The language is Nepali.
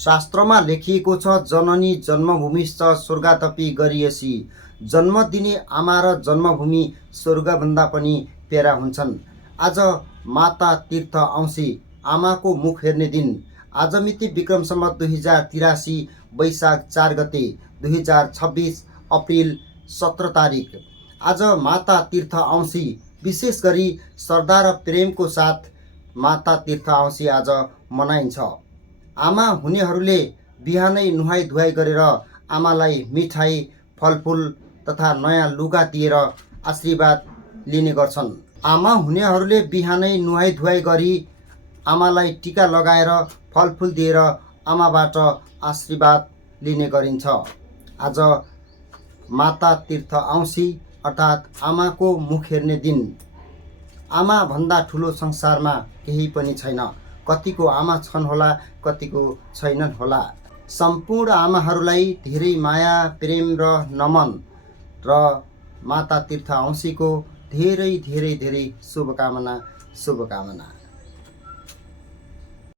शास्त्रमा लेखिएको छ, जननी जन्मभूमिश्च स्वर्गादपि गरियसी। जन्म दिने आमा र जन्मभूमि स्वर्गभन्दा पनि प्यारा हुन्छन्। आज माता तीर्थ औँसी, आमाको मुख हेर्ने दिन। आज मिति विक्रम सम्वत 2083 वैशाख 4 गते, 2026 अप्रिल 17 तारिक। आज माता तीर्थ औँसी, विशेष गरी श्रद्धा र प्रेमको साथ माता तीर्थ औँसी आज मनाइन्छ। आमा हुनेहरूले बिहानै नुहाई धुवाई गरेर आमालाई मिठाई, फलफुल तथा नयाँ लुगा दिएर आशीर्वाद लिने गर्छन्। आमा हुनेहरूले बिहानै नुहाई धुवाई गरी आमालाई टीका लगाएर फलफुल दिएर आमाबाट आशीर्वाद लिने गरिन्छ। आज माता तीर्थ औँसी अर्थात् आमाको मुख हेर्ने दिन। आमा भन्दा ठुलो संसारमा केही पनि छैन। कतिको आमा छन् होला, कतिको छैनन् होला। सम्पूर्ण आमाहरूलाई धेरै माया, प्रेम र नमन र माता तीर्थ औँसीको धेरै धेरै धेरै शुभकामना।